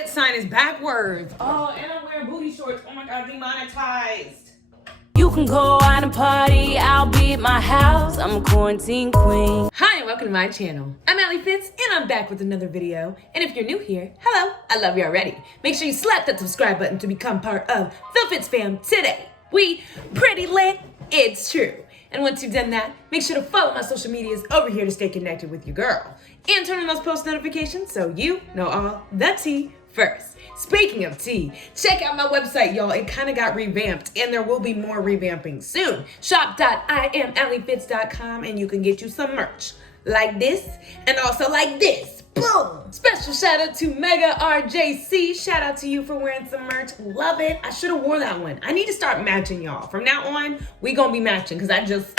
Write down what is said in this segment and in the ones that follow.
Pilot sign is backwards. Oh, and I'm wearing booty shorts. Oh my God, demonetized. You can go out and party, I'll be at my house. I'm a quarantine queen. Hi, and welcome to my channel. I'm Alli Fitz, and I'm back with another video. And if you're new here, hello, I love you already. Make sure you slap that subscribe button to become part of the FITZFAM today. We pretty lit, it's true. And once you've done that, make sure to follow my social medias over here to stay connected with your girl. And turn on those post notifications so you know all the tea first. Speaking of tea, check out my website, y'all. It kind of got revamped, and there will be more revamping soon. Shop.IamAlliFitz.com, and you can get you some merch like this and also like this. Boom! Special shout out to Mega RJC. Shout out to you for wearing some merch. Love it. I should have wore that one. I need to start matching, y'all. From now on, we gonna be matching because I just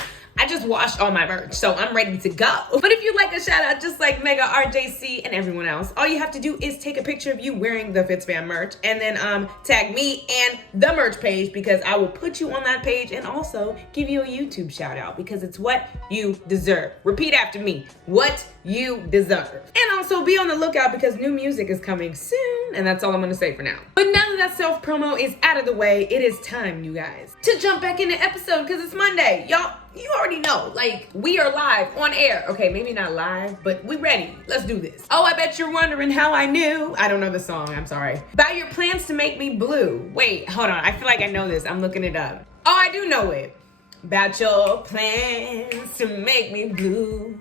washed all my merch, so I'm ready to go. But if you'd like a shout out just like Mega RJC and everyone else, all you have to do is take a picture of you wearing the FITZFAM merch and then tag me and the merch page, because I will put you on that page and also give you a YouTube shout out because it's what you deserve. Repeat after me, what you deserve. And also be on the lookout because new music is coming soon, and that's all I'm gonna say for now. But now that self promo is out of the way, it is time, you guys, to jump back in the episode because it's Monday. Y'all, you already know, like, we are live on air. Okay, maybe not live, but we ready. Let's do this. Oh, I bet you're wondering how I knew. I don't know the song, I'm sorry. About your plans to make me blue. Wait, hold on, I feel like I know this. I'm looking it up. Oh, I do know it. About your plans to make me blue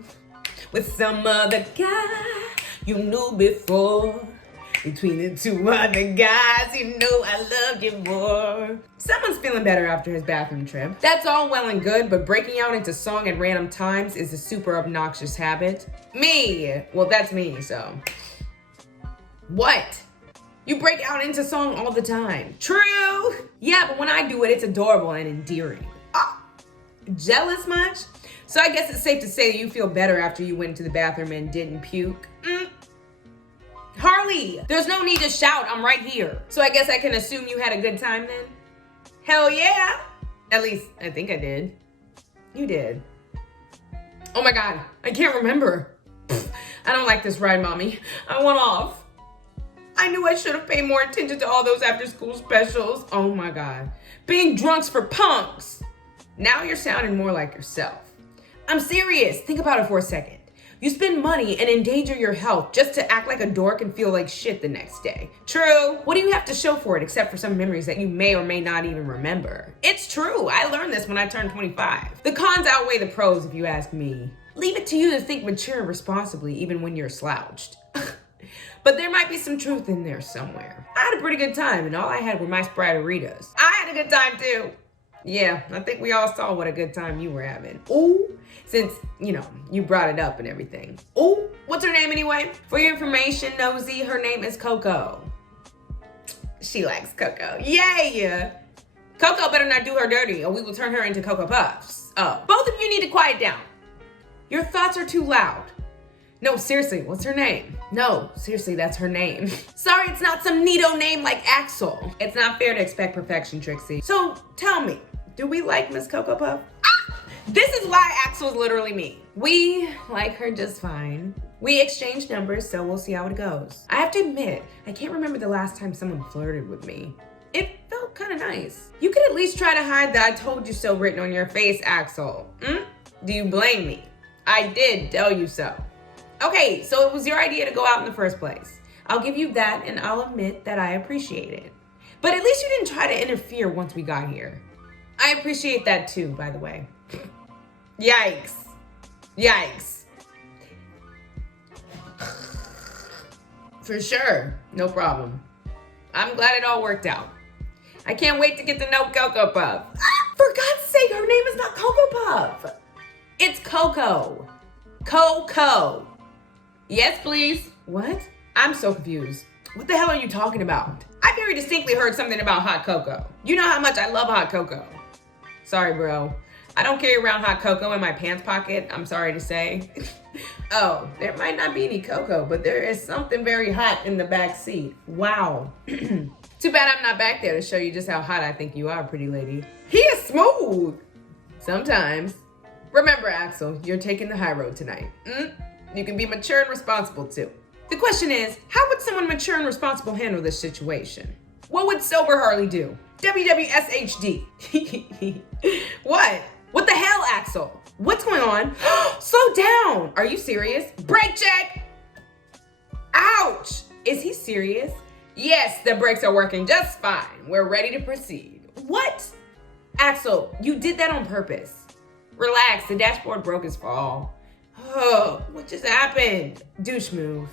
with some other guy you knew before. Between the two other guys, you know I loved you more. Someone's feeling better after his bathroom trip. That's all well and good, but breaking out into song at random times is a super obnoxious habit. Me! Well, that's me, so. What? You break out into song all the time. True! Yeah, but when I do it, it's adorable and endearing. Oh, jealous much? So I guess it's safe to say that you feel better after you went to the bathroom and didn't puke. Harley, there's no need to shout, I'm right here. So I guess I can assume you had a good time then? Hell yeah. At least, I think I did. You did. Oh my God, I can't remember. I don't like this ride, mommy. I want off. I knew I should have paid more attention to all those after school specials. Oh my God. Being drunks for punks. Now you're sounding more like yourself. I'm serious, think about it for a second. You spend money and endanger your health just to act like a dork and feel like shit the next day. True. What do you have to show for it except for some memories that you may or may not even remember? It's true. I learned this when I turned 25. The cons outweigh the pros if you ask me. Leave it to you to think mature and responsibly even when you're slouched. But there might be some truth in there somewhere. I had a pretty good time and all I had were my Sprite-Doritos. I had a good time too. Yeah, I think we all saw what a good time you were having. Ooh, since, you know, you brought it up and everything. Ooh, what's her name anyway? For your information, nosy, her name is Coco. She likes Coco. Yay! Coco better not do her dirty or we will turn her into Cocoa Puffs. Oh, both of you need to quiet down. Your thoughts are too loud. No, seriously, what's her name? No, seriously, that's her name. Sorry, it's not some neato name like Axel. It's not fair to expect perfection, Trixie. So tell me, do we like Miss Cocoa Puff? This is why Axel's literally me. We like her just fine. We exchanged numbers, so we'll see how it goes. I have to admit, I can't remember the last time someone flirted with me. It felt kind of nice. You could at least try to hide the "I told you so" written on your face, Axel. Do you blame me? I did tell you so. Okay, so it was your idea to go out in the first place. I'll give you that, and I'll admit that I appreciate it. But at least you didn't try to interfere once we got here. I appreciate that too, by the way. Yikes. Yikes. For sure, no problem. I'm glad it all worked out. I can't wait to get to know Cocoa Puff. For God's sake, her name is not Cocoa Puff. It's Coco. Coco. Yes, please. What? I'm so confused. What the hell are you talking about? I very distinctly heard something about hot cocoa. You know how much I love hot cocoa. Sorry, bro. I don't carry around hot cocoa in my pants pocket, I'm sorry to say. Oh, there might not be any cocoa, but there is something very hot in the back seat. Wow. Too bad I'm not back there to show you just how hot I think you are, pretty lady. He is smooth. Sometimes. Remember, Axel, you're taking the high road tonight. You can be mature and responsible too. The question is, how would someone mature and responsible handle this situation? What would sober Harley do? WWSHD. What? What the hell, Axel? What's going on? Slow down. Are you serious? Brake check. Ouch. Is he serious? Yes, the brakes are working just fine. We're ready to proceed. What? Axel, you did that on purpose. Relax, the dashboard broke his fall. Oh, what just happened? Douche move.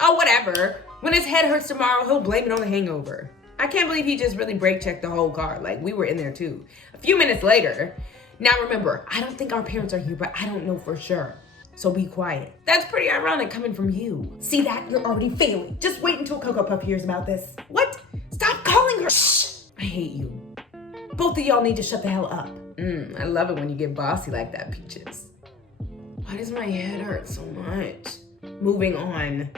Oh, whatever. When his head hurts tomorrow, he'll blame it on the hangover. I can't believe he just really brake checked the whole car. Like, we were in there too. A few minutes later. Now remember, I don't think our parents are here, but I don't know for sure. So be quiet. That's pretty ironic coming from you. See that? You're already failing. Just wait until Cocoa Puff hears about this. What? Stop calling her. Shh. I hate you. Both of y'all need to shut the hell up. I love it when you get bossy like that, Peaches. Why does my head hurt so much? Moving on.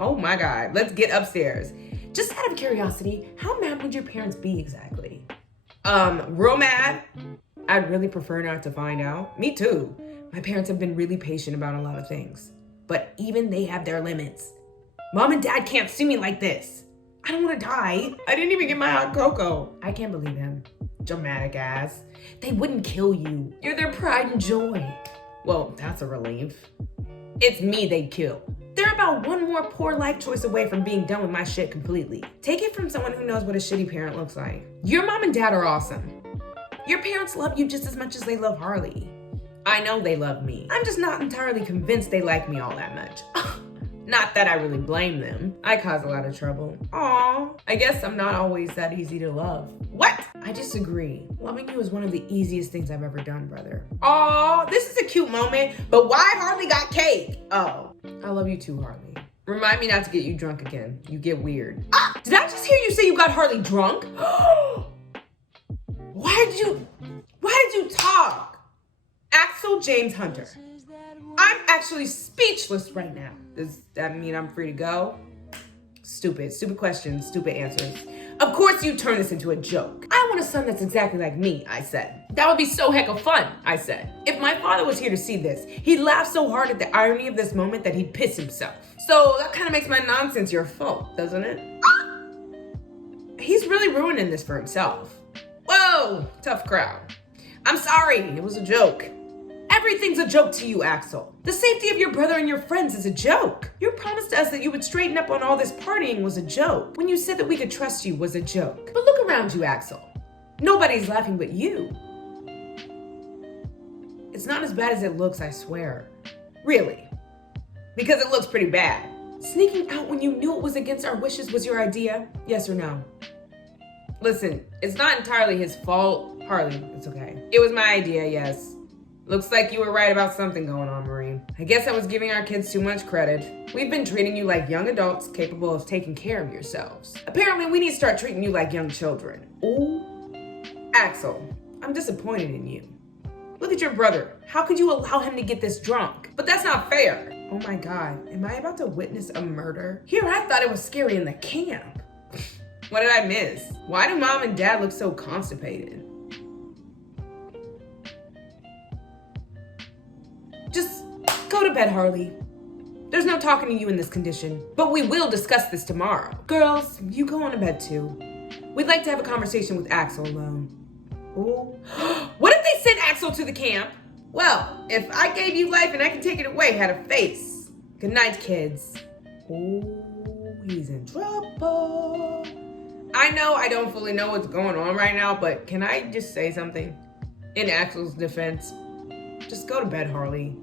Oh my God, let's get upstairs. Just out of curiosity, how mad would your parents be exactly? Real mad? I'd really prefer not to find out. Me too. My parents have been really patient about a lot of things, but even they have their limits. Mom and Dad can't see me like this. I don't want to die. I didn't even get my hot cocoa. I can't believe him. Dramatic ass. They wouldn't kill you. You're their pride and joy. Well, that's a relief. It's me they'd kill. They're about one more poor life choice away from being done with my shit completely. Take it from someone who knows what a shitty parent looks like. Your mom and dad are awesome. Your parents love you just as much as they love Harley. I know they love me. I'm just not entirely convinced they like me all that much. Not that I really blame them. I cause a lot of trouble. Aw, I guess I'm not always that easy to love. What? I disagree. Loving you is one of the easiest things I've ever done, brother. Aw, this is a cute moment, but why Harley got cake? Oh, I love you too, Harley. Remind me not to get you drunk again. You get weird. Ah, did I just hear you say you got Harley drunk? Why did you talk? Axel James Hunter. I'm actually speechless right now. Does that mean I'm free to go? Stupid questions, stupid answers. Of course you turn this into a joke. I want a son that's exactly like me, I said. That would be so heck of fun, I said. If my father was here to see this, he'd laugh so hard at the irony of this moment that he'd piss himself. So that kind of makes my nonsense your fault, doesn't it? Ah! He's really ruining this for himself. Whoa, tough crowd. I'm sorry, it was a joke. Everything's a joke to you, Axel. The safety of your brother and your friends is a joke. Your promise to us that you would straighten up on all this partying was a joke. When you said that we could trust you was a joke. But look around you, Axel. Nobody's laughing but you. It's not as bad as it looks, I swear. Really. Because it looks pretty bad. Sneaking out when you knew it was against our wishes was your idea? Yes or no? Listen, it's not entirely his fault. Harley, it's okay. It was my idea, yes. Looks like you were right about something going on, Marie. I guess I was giving our kids too much credit. We've been treating you like young adults capable of taking care of yourselves. Apparently, we need to start treating you like young children. Ooh. Axel, I'm disappointed in you. Look at your brother. How could you allow him to get this drunk? But that's not fair. Oh my God, am I about to witness a murder? Here, I thought it was scary in the camp. What did I miss? Why do mom and dad look so constipated? Just go to bed, Harley. There's no talking to you in this condition, but we will discuss this tomorrow. Girls, you go on to bed too. We'd like to have a conversation with Axel alone. Ooh. What if they sent Axel to the camp? Well, if I gave you life and I can take it away, had a face. Good night, kids. Ooh, he's in trouble. I know I don't fully know what's going on right now, but can I just say something? In Axel's defense, just go to bed, Harley.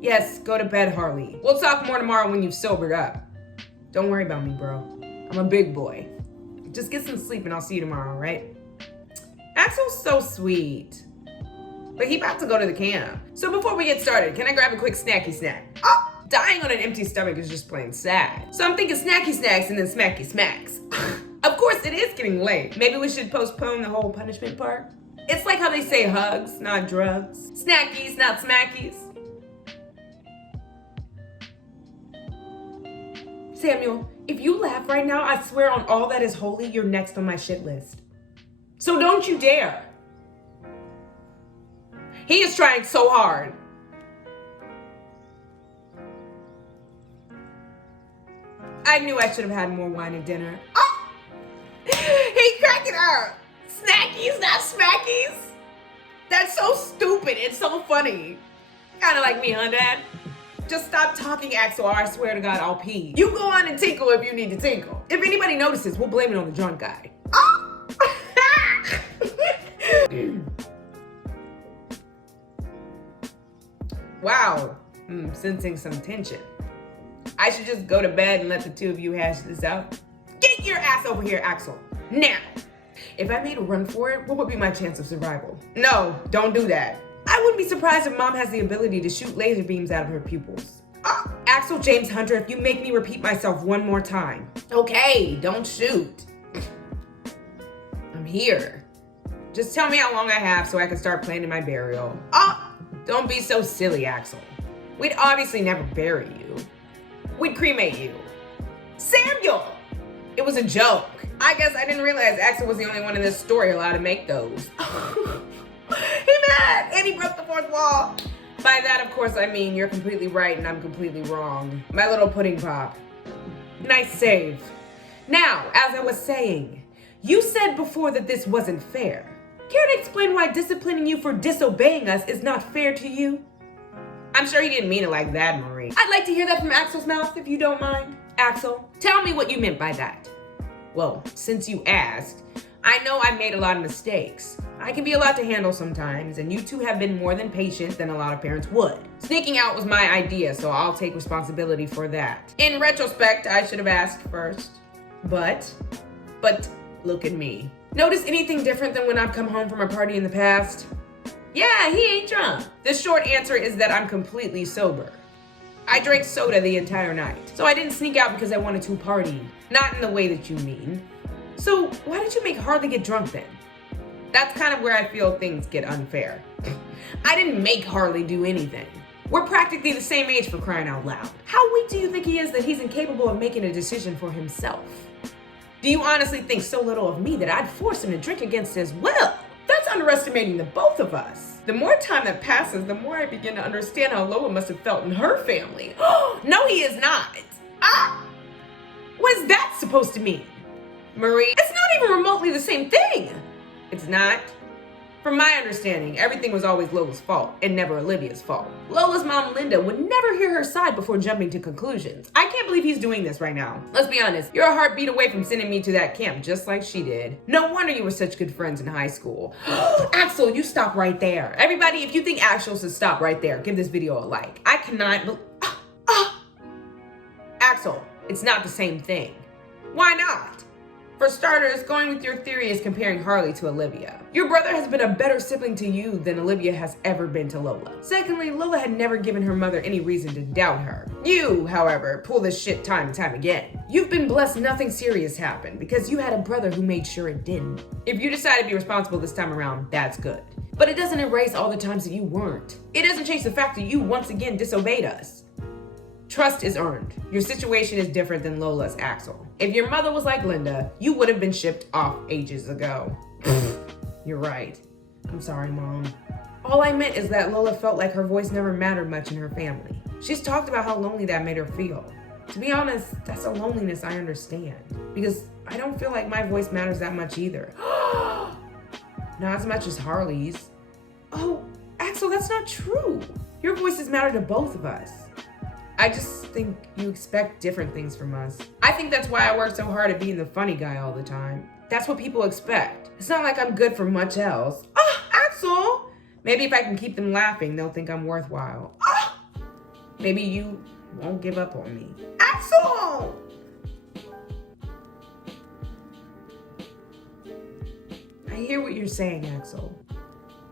Yes, go to bed, Harley. We'll talk more tomorrow when you've sobered up. Don't worry about me, bro. I'm a big boy. Just get some sleep and I'll see you tomorrow, right? Axel's so sweet. But he about to go to the camp. So before we get started, can I grab a quick snacky snack? Oh, dying on an empty stomach is just plain sad. So I'm thinking snacky snacks and then smacky smacks. Of course, it is getting late. Maybe we should postpone the whole punishment part. It's like how they say hugs, not drugs. Snackies, not smackies. Samuel, if you laugh right now, I swear on all that is holy, you're next on my shit list. So don't you dare. He is trying so hard. I knew I should have had more wine at dinner. Oh! He cracking up. Snackies, not smackies. That's so stupid. It's so funny. Kind of like me, huh, Dad? Just stop talking, Axel, or I swear to God, I'll pee. You go on and tinkle if you need to tinkle. If anybody notices, we'll blame it on the drunk guy. Oh! Wow, sensing some tension. I should just go to bed and let the two of you hash this out. Get your ass over here, Axel. Now, if I made a run for it, what would be my chance of survival? No, don't do that. I wouldn't be surprised if Mom has the ability to shoot laser beams out of her pupils. Axel James Hunter, if you make me repeat myself one more time. Okay, don't shoot. I'm here. Just tell me how long I have so I can start planning my burial. Don't be so silly, Axel. We'd obviously never bury you. We'd cremate you. Samuel! It was a joke. I guess I didn't realize Axel was the only one in this story allowed to make those. He mad, and he broke the fourth wall. By that, of course, I mean you're completely right and I'm completely wrong. My little pudding pop. Nice save. Now, as I was saying, you said before that this wasn't fair. Care to explain why disciplining you for disobeying us is not fair to you? I'm sure he didn't mean it like that, Marie. I'd like to hear that from Axel's mouth, if you don't mind. Axel, tell me what you meant by that. Well, since you asked, I know I made a lot of mistakes. I can be a lot to handle sometimes, and you two have been more than patient than a lot of parents would. Sneaking out was my idea, so I'll take responsibility for that. In retrospect, I should have asked first. But look at me. Notice anything different than when I've come home from a party in the past? Yeah, he ain't drunk. The short answer is that I'm completely sober. I drank soda the entire night, so I didn't sneak out because I wanted to party. Not in the way that you mean. So why did you make Harley get drunk then? That's kind of where I feel things get unfair. I didn't make Harley do anything. We're practically the same age, for crying out loud. How weak do you think he is that he's incapable of making a decision for himself? Do you honestly think so little of me that I'd force him to drink against his will? That's underestimating the both of us. The more time that passes, the more I begin to understand how Lola must have felt in her family. No, he is not. What is that supposed to mean? Marie, it's not even remotely the same thing. It's not. From my understanding, everything was always Lola's fault and never Olivia's fault. Lola's mom, Linda, would never hear her side before jumping to conclusions. I can't believe he's doing this right now. Let's be honest, you're a heartbeat away from sending me to that camp just like she did. No wonder you were such good friends in high school. Axel, you stop right there. Everybody, if you think Axel should stop right there, give this video a like. I cannot Axel, it's not the same thing. Why not? For starters, going with your theory is comparing Harley to Olivia. Your brother has been a better sibling to you than Olivia has ever been to Lola. Secondly, Lola had never given her mother any reason to doubt her. You, however, pull this shit time and time again. You've been blessed nothing serious happened because you had a brother who made sure it didn't. If you decide to be responsible this time around, that's good. But it doesn't erase all the times that you weren't. It doesn't change the fact that you once again disobeyed us. Trust is earned. Your situation is different than Lola's, Axel. If your mother was like Linda, you would have been shipped off ages ago. You're right. I'm sorry, Mom. All I meant is that Lola felt like her voice never mattered much in her family. She's talked about how lonely that made her feel. To be honest, that's a loneliness I understand. Because I don't feel like my voice matters that much either. Not as much as Harley's. Oh, Axel, that's not true. Your voices matter to both of us. I just think you expect different things from us. I think that's why I work so hard at being the funny guy all the time. That's what people expect. It's not like I'm good for much else. Axel! Maybe if I can keep them laughing, they'll think I'm worthwhile. Maybe you won't give up on me. Axel! I hear what you're saying, Axel.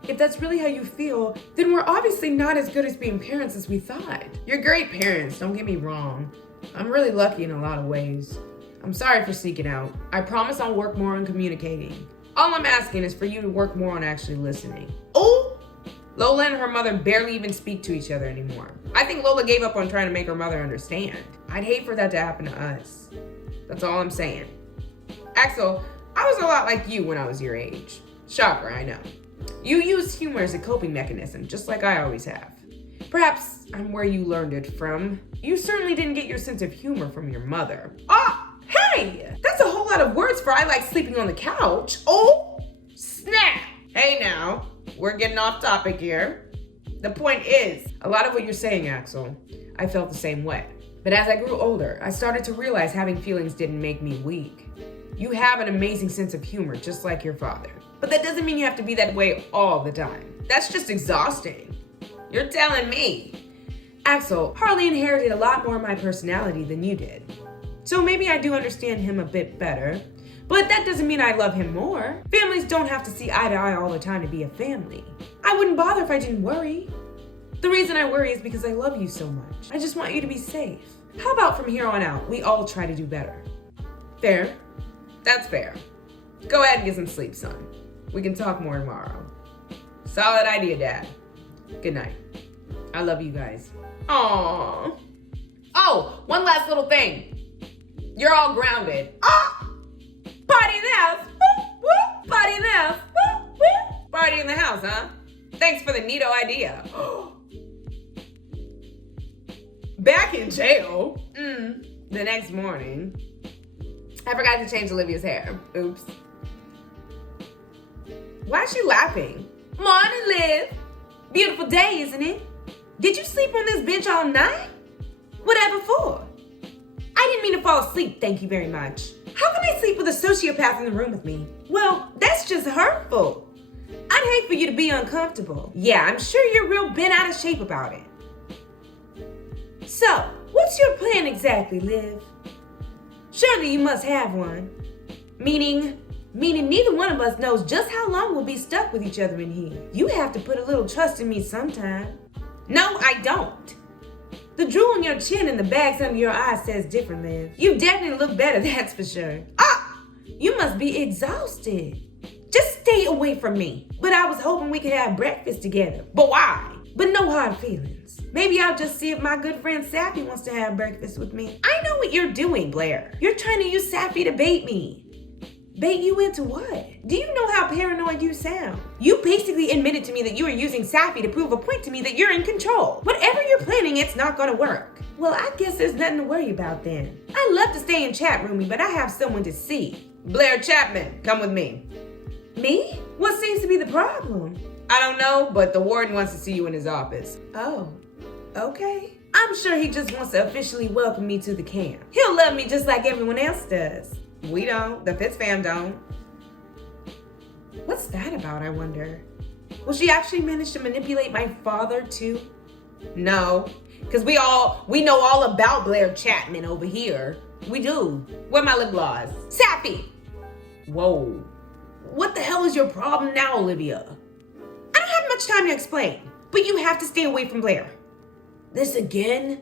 If that's really how you feel, then we're obviously not as good as being parents as we thought. You're great parents, don't get me wrong. I'm really lucky in a lot of ways. I'm sorry for sneaking out. I promise I'll work more on communicating. All I'm asking is for you to work more on actually listening. Oh! Lola and her mother barely even speak to each other anymore. I think Lola gave up on trying to make her mother understand. I'd hate for that to happen to us. That's all I'm saying. Axel, I was a lot like you when I was your age. Shocker, I know. You use humor as a coping mechanism, just like I always have. Perhaps I'm where you learned it from. You certainly didn't get your sense of humor from your mother. Ah, hey! That's a whole lot of words for I like sleeping on the couch. Oh, snap! Hey now, we're getting off topic here. The point is, a lot of what you're saying, Axel, I felt the same way. But as I grew older, I started to realize having feelings didn't make me weak. You have an amazing sense of humor, just like your father. But that doesn't mean you have to be that way all the time. That's just exhausting. You're telling me. Axel, Harley inherited a lot more of my personality than you did. So maybe I do understand him a bit better, but that doesn't mean I love him more. Families don't have to see eye to eye all the time to be a family. I wouldn't bother if I didn't worry. The reason I worry is because I love you so much. I just want you to be safe. How about from here on out, we all try to do better? Fair? That's fair. Go ahead and get some sleep, son. We can talk more tomorrow. Solid idea, Dad. Good night. I love you guys. Aww. Oh, one last little thing. You're all grounded. Ah! Party in the house. Woo, woo. Party in the house. Woo, woo. Party in the house, huh? Thanks for the neato idea. Back in jail? The next morning, I forgot to change Olivia's hair. Oops. Why is she laughing? Morning, Liv. Beautiful day, isn't it? Did you sleep on this bench all night? Whatever for? I didn't mean to fall asleep, thank you very much. How can I sleep with a sociopath in the room with me? Well, that's just hurtful. I'd hate for you to be uncomfortable. Yeah, I'm sure you're real bent out of shape about it. So, what's your plan exactly, Liv? Surely you must have one. Meaning neither one of us knows just how long we'll be stuck with each other in here. You have to put a little trust in me sometime. No, I don't. The drool on your chin and the bags under your eyes says different, Liv. You definitely look better, that's for sure. Ah! You must be exhausted. Just stay away from me. But I was hoping we could have breakfast together. But why? But no hard feelings. Maybe I'll just see if my good friend Sappy wants to have breakfast with me. I know what you're doing, Blair. You're trying to use Sappy to bait me. Bait you into what? Do you know how paranoid you sound? You basically admitted to me that you were using Sappy to prove a point to me that you're in control. Whatever you're planning, it's not gonna work. Well, I guess there's nothing to worry about then. I love to stay in chat roomy, but I have someone to see. Blair Chapman, come with me. Me? What seems to be the problem? I don't know, but the warden wants to see you in his office. Oh, okay. I'm sure he just wants to officially welcome me to the camp. He'll love me just like everyone else does. We don't. The FITZFAM don't. What's that about, I wonder? Will she actually manage to manipulate my father, too? No, because we know all about Blair Chapman over here. We do. Where my lip gloss? Sappy! Whoa. What the hell is your problem now, Olivia? I don't have much time to explain, but you have to stay away from Blair. This again?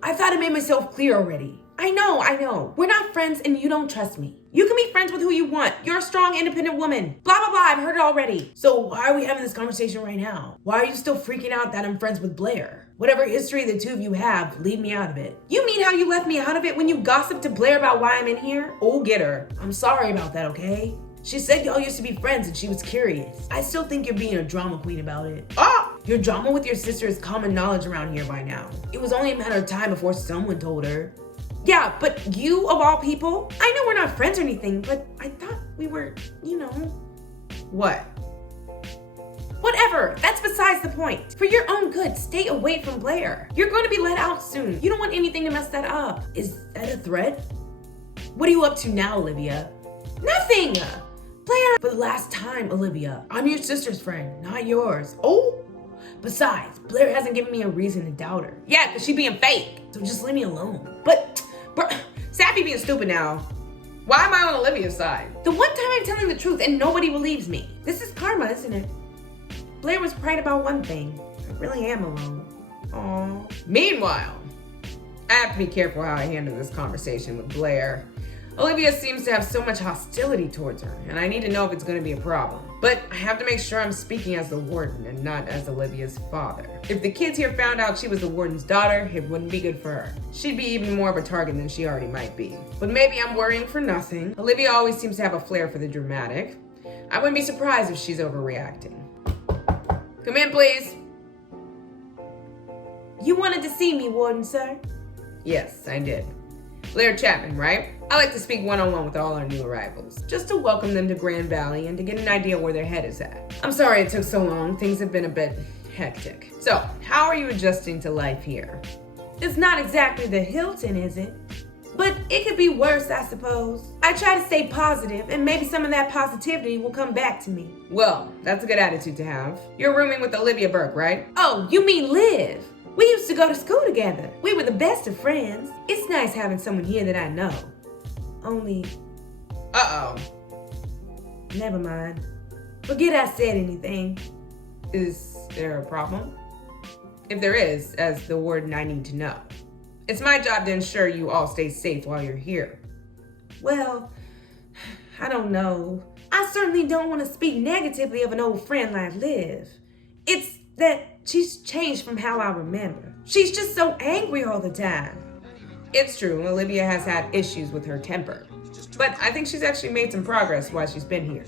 I thought I made myself clear already. I know. We're not friends and you don't trust me. You can be friends with who you want. You're a strong, independent woman. Blah, blah, blah. I've heard it already. So why are we having this conversation right now? Why are you still freaking out that I'm friends with Blair? Whatever history the two of you have, leave me out of it. You mean how you left me out of it when you gossiped to Blair about why I'm in here? Oh, get her. I'm sorry about that, okay? She said y'all used to be friends and she was curious. I still think you're being a drama queen about it. Oh! Your drama with your sister is common knowledge around here by now. It was only a matter of time before someone told her. Yeah, but you, of all people, I know we're not friends or anything, but I thought we were, What? Whatever, that's besides the point. For your own good, stay away from Blair. You're going to be let out soon. You don't want anything to mess that up. Is that a threat? What are you up to now, Olivia? Nothing! Blair, for the last time, Olivia, I'm your sister's friend, not yours. Oh! Besides, Blair hasn't given me a reason to doubt her. Yeah, because she's being fake. So just leave me alone. But, Sappy being stupid now. Why am I on Olivia's side? The one time I'm telling the truth and nobody believes me. This is karma, isn't it? Blair was right about one thing. I really am alone. Aww. Meanwhile, I have to be careful how I handle this conversation with Blair. Olivia seems to have so much hostility towards her, and I need to know if it's going to be a problem. But I have to make sure I'm speaking as the warden and not as Olivia's father. If the kids here found out she was the warden's daughter, it wouldn't be good for her. She'd be even more of a target than she already might be. But maybe I'm worrying for nothing. Olivia always seems to have a flair for the dramatic. I wouldn't be surprised if she's overreacting. Come in, please. You wanted to see me, Warden, sir? Yes, I did. Blair Chapman, right? I like to speak one-on-one with all our new arrivals, just to welcome them to Grand Valley and to get an idea where their head is at. I'm sorry it took so long. Things have been a bit hectic. So, how are you adjusting to life here? It's not exactly the Hilton, is it? But it could be worse, I suppose. I try to stay positive, and maybe some of that positivity will come back to me. Well, that's a good attitude to have. You're rooming with Olivia Burke, right? Oh, you mean Liv? We used to go to school together. We were the best of friends. It's nice having someone here that I know. Only... Uh-oh. Never mind. Forget I said anything. Is there a problem? If there is, as the warden, I need to know. It's my job to ensure you all stay safe while you're here. Well, I don't know. I certainly don't want to speak negatively of an old friend like Liv. It's that she's changed from how I remember. She's just so angry all the time. It's true, Olivia has had issues with her temper. But I think she's actually made some progress while she's been here.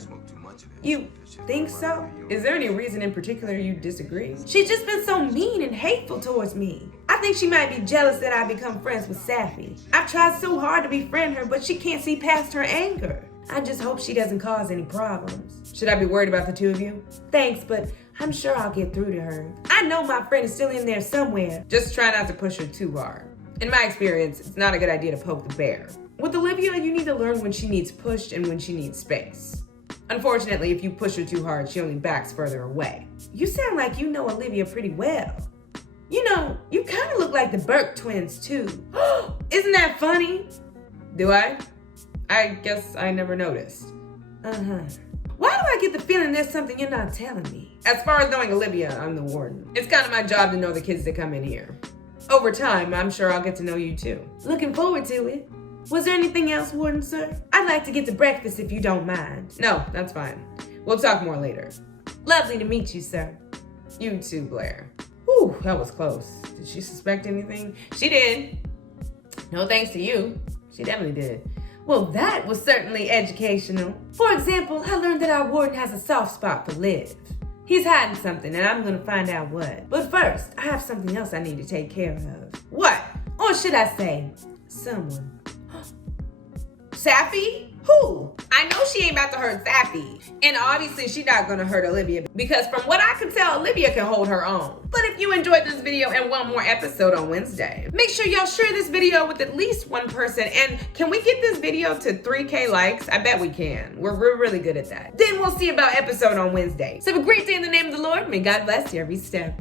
You think so? Is there any reason in particular you disagree? She's just been so mean and hateful towards me. I think she might be jealous that I've become friends with Safi. I've tried so hard to befriend her, but she can't see past her anger. I just hope she doesn't cause any problems. Should I be worried about the two of you? Thanks, but I'm sure I'll get through to her. I know my friend is still in there somewhere. Just try not to push her too hard. In my experience, it's not a good idea to poke the bear. With Olivia, you need to learn when she needs pushed and when she needs space. Unfortunately, if you push her too hard, she only backs further away. You sound like you know Olivia pretty well. You know, you kind of look like the Burke twins, too. Isn't that funny? Do I? I guess I never noticed. Uh-huh. Why do I get the feeling there's something you're not telling me? As far as knowing Olivia, I'm the warden. It's kind of my job to know the kids that come in here. Over time, I'm sure I'll get to know you, too. Looking forward to it. Was there anything else, Warden, sir? I'd like to get to breakfast if you don't mind. No, that's fine. We'll talk more later. Lovely to meet you, sir. You too, Blair. Whew, that was close. Did she suspect anything? She did. No thanks to you. She definitely did. Well, that was certainly educational. For example, I learned that our warden has a soft spot for Liv. He's hiding something, and I'm going to find out what. But first, I have something else I need to take care of. What? Or should I say, someone. Safi? Who? I know she ain't about to hurt Safi. And obviously she's not gonna hurt Olivia because from what I can tell, Olivia can hold her own. But if you enjoyed this video and want more episode on Wednesday, make sure y'all share this video with at least one person. And can we get this video to 3K likes? I bet we can. We're really good at that. Then we'll see about episode on Wednesday. So have a great day in the name of the Lord. May God bless you every step.